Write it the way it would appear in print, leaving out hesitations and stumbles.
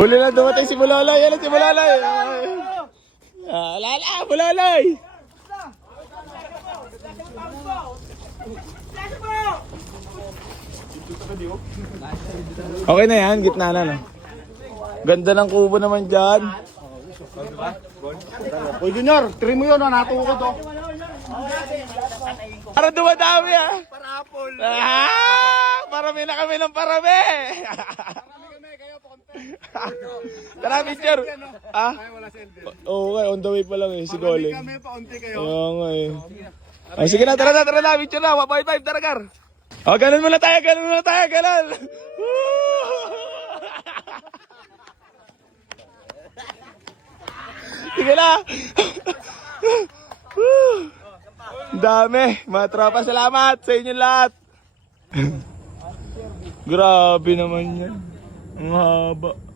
Huli na dumating si Bulaloy. Yan si Bulaloy. Lala, Bulaloy. Okay na yan, gitna na no. Ganda ng kubo naman dyan. Uy, Junior, try mo yun, natuko to. Para dumadami ah. Parapol. Parami na kami ng parami. Tara, picture. Ah? Oo, okay, on the way pa lang eh, si Goleng. Kami pa unti kayo. Oo nga eh. Ah, sige na, tara na, picture na, 1.5, tara Gar. Oh, ganun muna tayo, ganun. Sige na. Dami, mga tropa, salamat sa inyo lahat. Grabe naman yan. Ang haba.